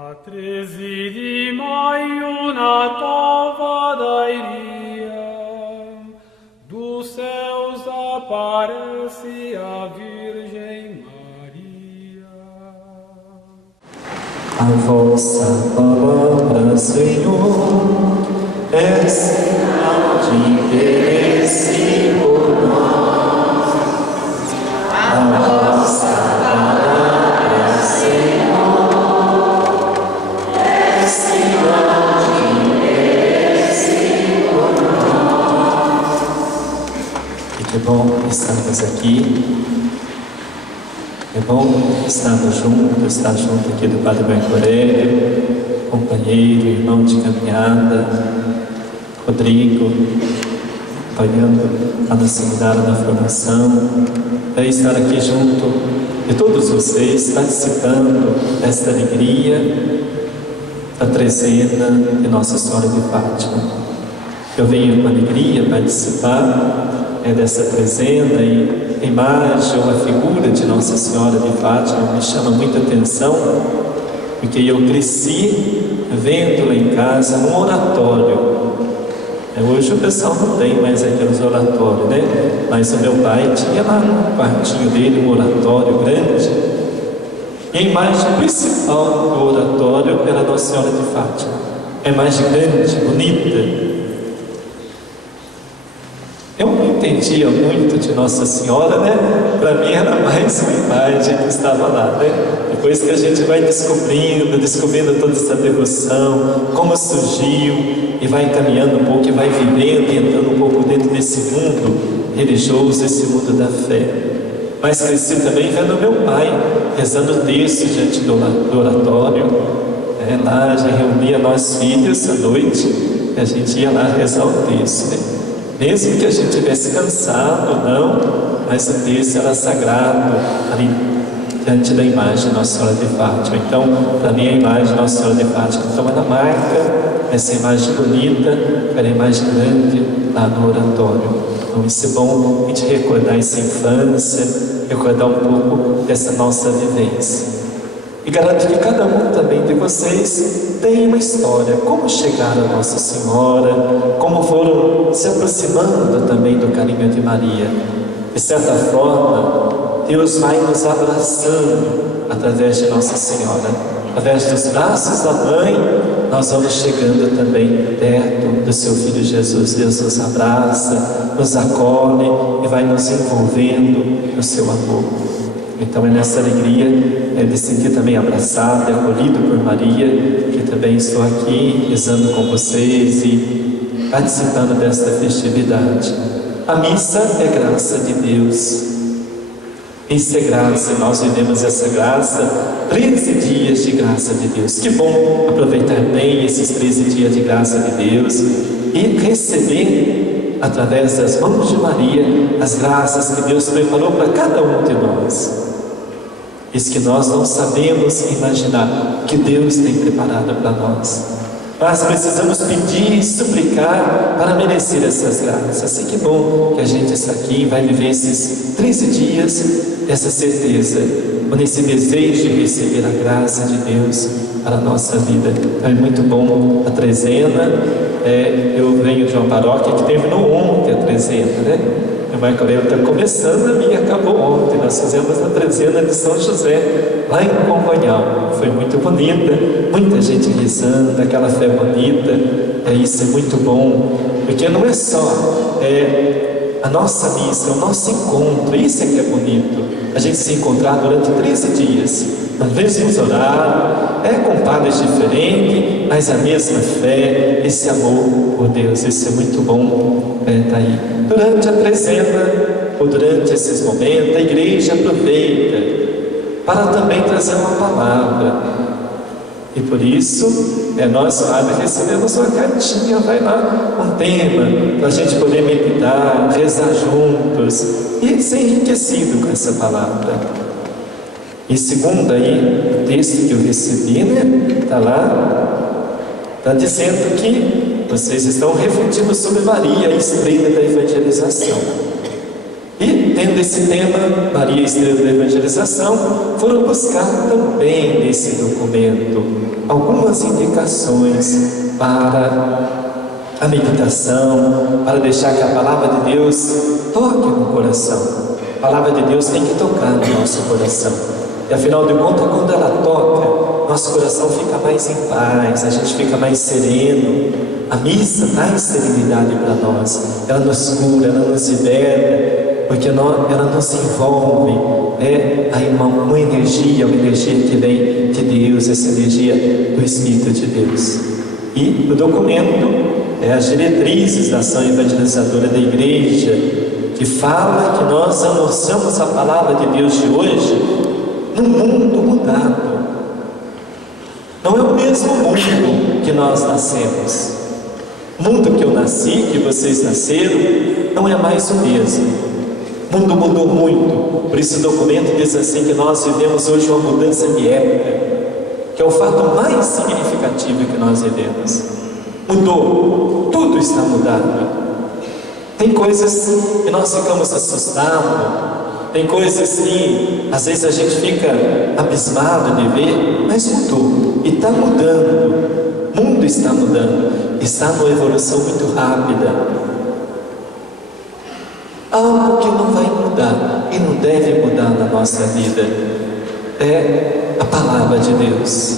A 13 de maio, Natal vadairia, dos céus aparece a Virgem Maria. A vossa palavra, Senhor, é sinal de interesse por nós. A vossa palavra, Senhor, é sinal de interesse por nós. E que bom estarmos aqui. É bom estarmos juntos, estar junto aqui do Padre Marco Aurélio, companheiro, irmão de caminhada, Rodrigo, acompanhando a no seminário da formação, é estar aqui junto de todos vocês, participando desta alegria da trezena de Nossa Senhora de Fátima. Eu venho com alegria participar dessa trezena e a imagem ou a figura de Nossa Senhora de Fátima me chama muita atenção, porque eu cresci vendo lá em casa um oratório. Hoje o pessoal não tem mais aqueles oratórios, né? Mas o meu pai tinha lá no quartinho dele um oratório grande, e a imagem principal do oratório era Nossa Senhora de Fátima. A imagem grande, bonita. Eu não entendia muito de Nossa Senhora, né? Para mim era mais uma imagem que estava lá, né? Depois que a gente vai descobrindo toda essa devoção, como surgiu, e vai caminhando um pouco, e vai vivendo, e entrando um pouco dentro desse mundo religioso, esse mundo da fé. Mas cresci também vendo meu pai rezando o texto diante do oratório. Lá já reunia nós filhos à noite, e a gente ia lá rezar o texto, né? Mesmo que a gente estivesse cansado ou não, mas o texto era sagrado ali diante da imagem de Nossa Senhora de Fátima. Então, para mim, a imagem de Nossa Senhora de Fátima, então, ela marca essa imagem bonita, aquela imagem grande lá no oratório. Então, isso é bom a gente recordar essa infância, recordar um pouco dessa nossa vivência. E garanto que cada um também de vocês tem uma história, como chegaram a Nossa Senhora, como foram se aproximando também do carinho de Maria. De certa forma, Deus vai nos abraçando através de Nossa Senhora. Através dos braços da mãe, nós vamos chegando também perto do seu Filho Jesus. Deus nos abraça, nos acolhe e vai nos envolvendo no seu amor. Então é nessa alegria de sentir também abraçado e acolhido por Maria, que também estou aqui rezando com vocês e participando desta festividade. A missa é graça de Deus. Isso é graça, nós vivemos essa graça, 13 dias de graça de Deus. Que bom aproveitar bem esses 13 dias de graça de Deus e receber, através das mãos de Maria, as graças que Deus preparou para cada um de nós. Isso que nós não sabemos imaginar, que Deus tem preparado para nós. Mas precisamos pedir, suplicar para merecer essas graças. E que bom que a gente está aqui, vai viver esses 13 dias, essa certeza, com esse desejo de receber a graça de Deus para a nossa vida. Então é muito bom a trezena. Eu venho de uma paróquia que terminou ontem a trezena, né? O Marco Aurélio está começando, a minha acabou ontem. Nós fizemos a trezena de São José, lá em Congonhal. Foi muito bonita, muita gente rezando, aquela fé bonita. Isso é muito bom, porque não é só a nossa missa, é o nosso encontro. Isso é que é bonito, a gente se encontrar durante 13 dias, nos mesmos horários, com padres diferentes, mas a mesma fé, esse amor por Deus. Isso é muito bom estar aí. Durante a trezena, ou durante esses momentos, a igreja aproveita para também trazer uma palavra. E por isso, nós padres recebemos uma cartinha, vai lá, um tema, para a gente poder meditar, rezar juntos e ser enriquecido com essa palavra. E segundo aí, o texto que eu recebi, né, está lá, está dizendo que vocês estão refletindo sobre Maria, a estrela da evangelização. E, tendo esse tema, Maria, estrela da evangelização, foram buscar também nesse documento algumas indicações para a meditação, para deixar que a palavra de Deus toque no coração. A palavra de Deus tem que tocar no nosso coração. E afinal de contas, quando ela toca, nosso coração fica mais em paz, a gente fica mais sereno. A missa traz serenidade para nós. Ela nos cura, ela nos liberta, porque ela nos envolve, uma energia que vem de Deus, essa energia do Espírito de Deus. E o documento é as diretrizes da ação evangelizadora da Igreja, que fala que nós anunciamos a palavra de Deus de hoje num mundo mudado. Não é o mesmo mundo que nós nascemos. O mundo que eu nasci, que vocês nasceram, não é mais o mesmo. O mundo mudou muito. Por isso o documento diz assim que nós vivemos hoje uma mudança de época, que é o fato mais significativo que nós vivemos. Mudou, tudo está mudado. Tem coisas que nós ficamos assustados, tem coisas que às vezes a gente fica abismado de ver, mas mudou, e está mudando. O mundo está mudando, está numa evolução muito rápida. Algo que não vai mudar e não deve mudar na nossa vida é a palavra de Deus.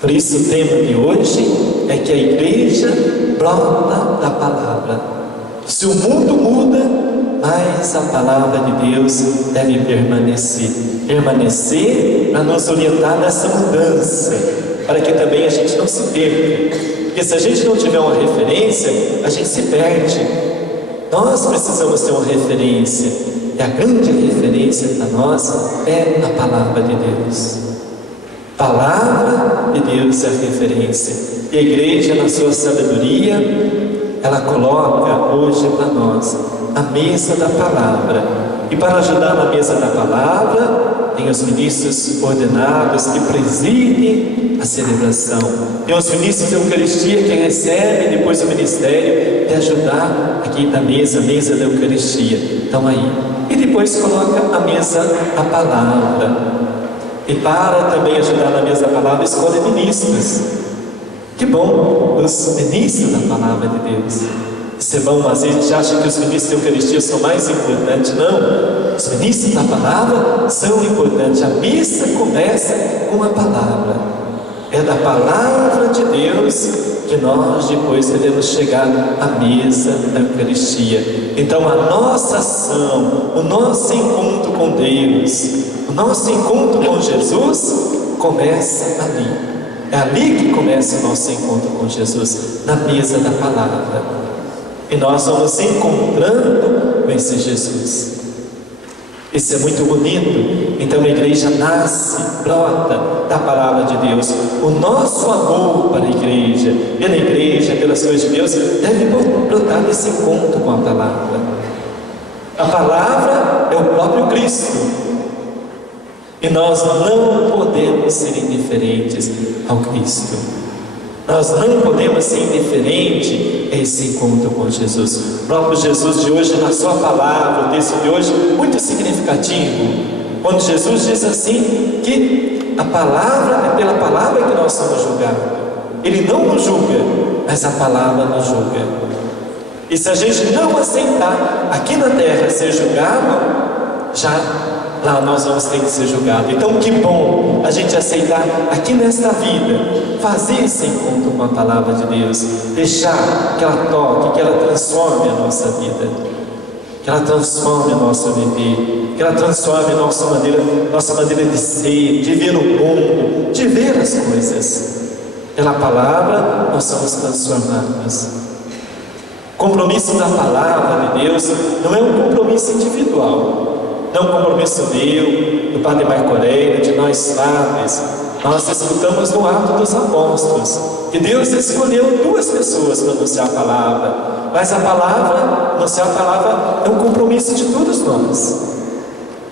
Por isso o tema de hoje é que a igreja brota da palavra. Se o mundo muda, mas a palavra de Deus deve permanecer para nos orientar nessa mudança, para que também a gente não se perca, porque se a gente não tiver uma referência, a gente se perde. Nós precisamos ter uma referência, e a grande referência para nós é a palavra de Deus. Palavra de Deus é a referência, e a igreja, na sua sabedoria, ela coloca hoje para nós a mesa da palavra. E para ajudar na mesa da palavra, tem os ministros ordenados que presidem a celebração. Tem os ministros da Eucaristia que recebem depois o ministério de ajudar aqui na mesa da Eucaristia. Estão aí. E depois coloca a mesa da palavra. E para também ajudar na mesa da palavra, escolhe ministros. Que bom, os ministros da palavra de Deus. Isso é bom, às vezes a gente acha que os ministros da Eucaristia são mais importantes. Não, os ministros da palavra são importantes. A missa começa com a palavra. É da palavra de Deus que nós depois devemos chegar à mesa da Eucaristia. Então a nossa ação, o nosso encontro com Deus, o nosso encontro com Jesus começa ali. É ali que começa o nosso encontro com Jesus, na mesa da palavra. E nós vamos encontrando com esse Jesus. Isso é muito bonito. Então a igreja nasce, brota da palavra de Deus. O nosso amor para a igreja, pela igreja, pelas coisas de Deus, deve brotar desse encontro com a palavra. A palavra é o próprio Cristo. E nós não podemos ser indiferentes ao Cristo. Nós não podemos ser indiferentes a esse encontro com Jesus. O próprio Jesus de hoje, na sua palavra, o texto de hoje, muito significativo, quando Jesus diz assim, que a palavra é pela palavra que nós somos julgados. Ele não nos julga, mas a palavra nos julga. E se a gente não aceitar aqui na terra ser julgado, já lá nós vamos ter que ser julgados. Então que bom a gente aceitar aqui nesta vida, fazer esse encontro com a palavra de Deus, deixar que ela toque, que ela transforme a nossa vida, que ela transforme o nosso viver, que ela transforme a nossa maneira de ser, de ver o mundo, de ver as coisas. Pela palavra nós somos transformados. O compromisso da palavra de Deus não é um compromisso individual. Não é um compromisso meu, do Padre Marco Aurélio, de nós padres. Nós escutamos no Atos dos Apóstolos que Deus escolheu 2 pessoas para anunciar a palavra. Mas a palavra, anunciar a palavra, é um compromisso de todos nós.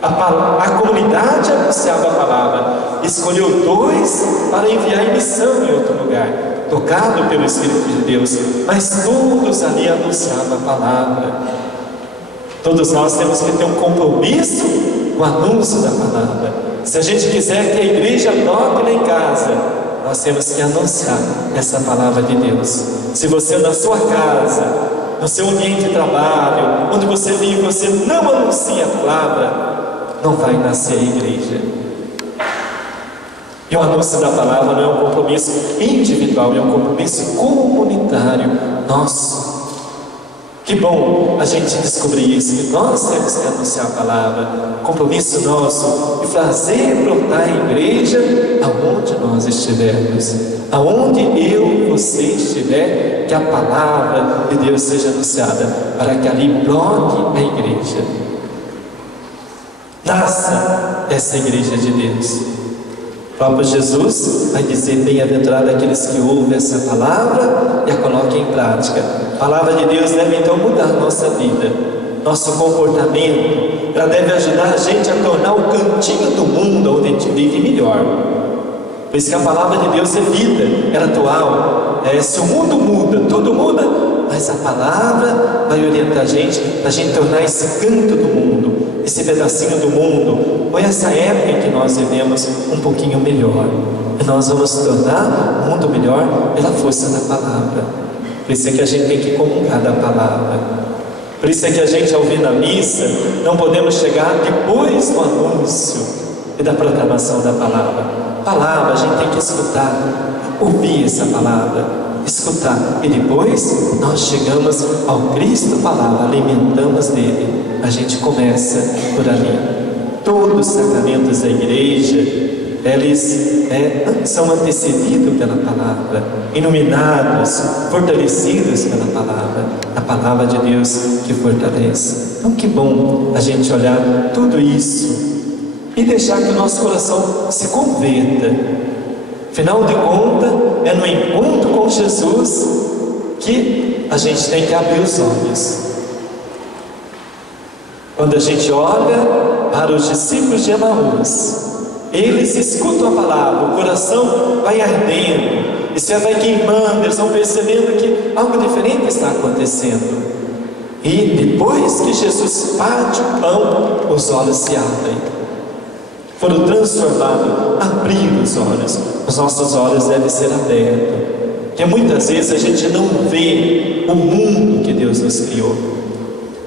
A comunidade anunciava a palavra, escolheu 2 para enviar em missão em outro lugar, tocado pelo Espírito de Deus, mas todos ali anunciavam a palavra. Todos nós temos que ter um compromisso com o anúncio da palavra. Se a gente quiser que a igreja toque lá em casa, nós temos que anunciar essa palavra de Deus. Se você na sua casa, no seu ambiente de trabalho, onde você vive, você não anuncia a palavra, não vai nascer a igreja. E o anúncio da palavra não é um compromisso individual, é um compromisso comunitário nosso. Que bom a gente descobrir isso, que nós temos que anunciar a palavra, compromisso nosso, e fazer brotar a igreja aonde nós estivermos, aonde eu, você estiver, que a palavra de Deus seja anunciada, para que ali brote a igreja. Nasça essa igreja de Deus. O próprio Jesus vai dizer: bem-aventurado aqueles que ouvem essa palavra e a colocam em prática. A palavra de Deus deve então mudar nossa vida, nosso comportamento. Ela deve ajudar a gente a tornar o cantinho do mundo onde a gente vive melhor. Por isso que a palavra de Deus é vida, ela é atual. Se o mundo muda, tudo muda, mas a palavra vai orientar a gente para a gente tornar esse canto do mundo, esse pedacinho do mundo, ou essa época em que nós vivemos, um pouquinho melhor. E nós vamos tornar o mundo melhor pela força da palavra. Por isso é que a gente tem que comungar da palavra. Por isso é que a gente, ao vir na missa, não podemos chegar depois do anúncio e da proclamação da palavra. Palavra, a gente tem que escutar, ouvir essa palavra, escutar, e depois nós chegamos ao Cristo palavra, alimentamos dele. A gente começa por ali. Todos os sacramentos da igreja, eles são antecedidos pela palavra, iluminados, fortalecidos pela palavra, a palavra de Deus que fortalece. Então que bom a gente olhar tudo isso e deixar que o nosso coração se converta. Afinal de contas, é no encontro com Jesus que a gente tem que abrir os olhos. Quando a gente olha para os discípulos de Emaús, eles escutam a palavra, o coração vai ardendo, e você vai queimando, eles vão percebendo que algo diferente está acontecendo. E depois que Jesus parte o pão, os olhos se abrem. Foram transformados, abriram os olhos. Os nossos olhos devem ser abertos, porque muitas vezes a gente não vê o mundo que Deus nos criou.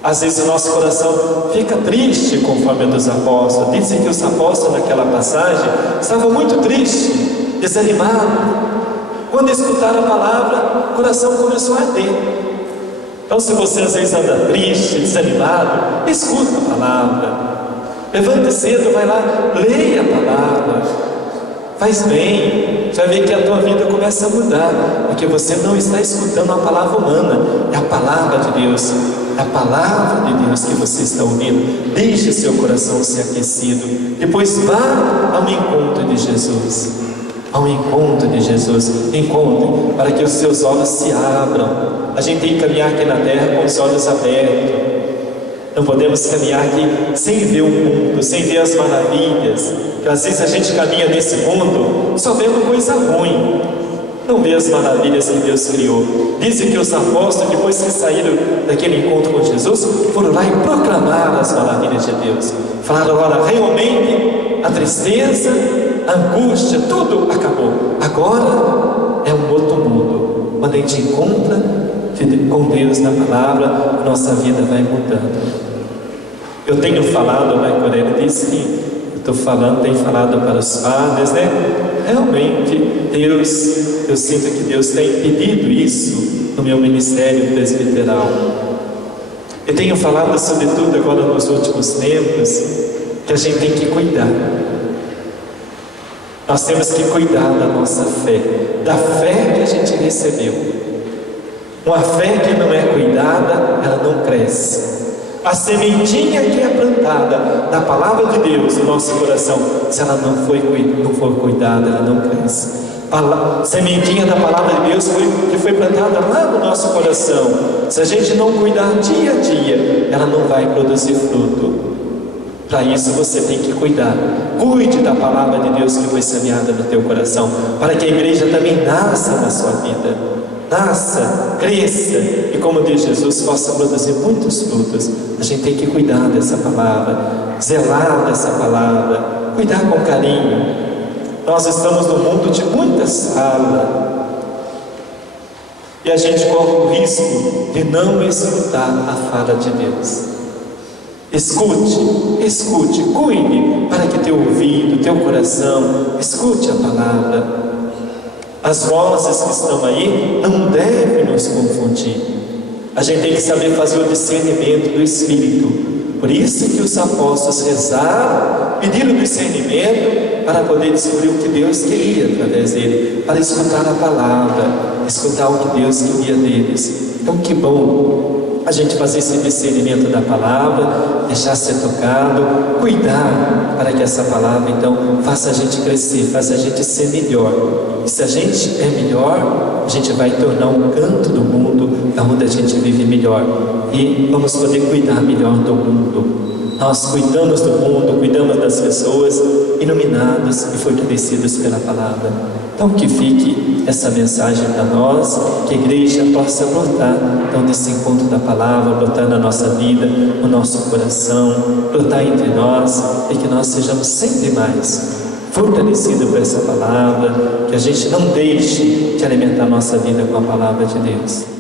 Às vezes o nosso coração fica triste, conforme o dos apóstolos. Dizem que os apóstolos naquela passagem estavam muito tristes, desanimados. Quando escutaram a palavra, o coração começou a arder. Então, se você às vezes anda triste, desanimado, escuta a palavra. Levante cedo, vai lá, leia a palavra, faz bem, você vai ver que a tua vida começa a mudar, porque você não está escutando a palavra humana, é a palavra de Deus, é a palavra de Deus que você está ouvindo. Deixe seu coração ser aquecido, depois vá ao encontro de Jesus, ao encontro de Jesus, encontre, para que os seus olhos se abram. A gente tem que caminhar aqui na terra com os olhos abertos. Não podemos caminhar aqui sem ver o mundo, sem ver as maravilhas. Porque às vezes a gente caminha nesse mundo só vendo coisa ruim, não vê as maravilhas que Deus criou. Dizem que os apóstolos, depois que saíram daquele encontro com Jesus, foram lá e proclamaram as maravilhas de Deus. Falaram: agora realmente a tristeza, a angústia, tudo acabou. Agora é um outro mundo. Quando a gente encontra com Deus na palavra, nossa vida vai mudando. Eu tenho falado, né, quando ele disse que eu estou falando, tenho falado para os padres, né? Realmente, Deus, eu sinto que Deus tem pedido isso no meu ministério presbiteral. Eu tenho falado, sobretudo agora nos últimos tempos, que a gente tem que cuidar. Nós temos que cuidar da nossa fé, da fé que a gente recebeu. Uma fé que não é cuidada, ela não cresce. A sementinha que é plantada da palavra de Deus no nosso coração, se ela não for cuidada, ela não cresce. A sementinha da palavra de Deus que foi plantada lá no nosso coração, se a gente não cuidar dia a dia, ela não vai produzir fruto. Para isso você tem que cuidar. Cuide da palavra de Deus que foi semeada no teu coração, para que a igreja também nasça na sua vida. Nasça, cresça, e como diz Jesus, possa produzir muitos frutos. A gente tem que cuidar dessa palavra, zelar dessa palavra, cuidar com carinho. Nós estamos num mundo de muita sala e a gente corre o risco de não escutar a fala de Deus. Escute, cuide para que teu ouvido, teu coração, escute a palavra. As vozes que estão aí não devem nos confundir. A gente tem que saber fazer o discernimento do Espírito. Por isso que os apóstolos rezaram, pediram discernimento para poder descobrir o que Deus queria através dele, para escutar a palavra, escutar o que Deus queria deles. Então que bom a gente fazer esse discernimento da palavra, deixar ser tocado, cuidar para que essa palavra então faça a gente crescer, faça a gente ser melhor. E se a gente é melhor, a gente vai tornar um canto do mundo onde a gente vive melhor e vamos poder cuidar melhor do mundo. Nós cuidamos do mundo, cuidamos das pessoas, iluminados e fortalecidos pela palavra. Então que fique essa mensagem para nós, que a igreja possa brotar então nesse encontro da palavra, brotar na nossa vida, no nosso coração, brotar entre nós e que nós sejamos sempre mais fortalecidos por essa palavra, que a gente não deixe de alimentar a nossa vida com a palavra de Deus.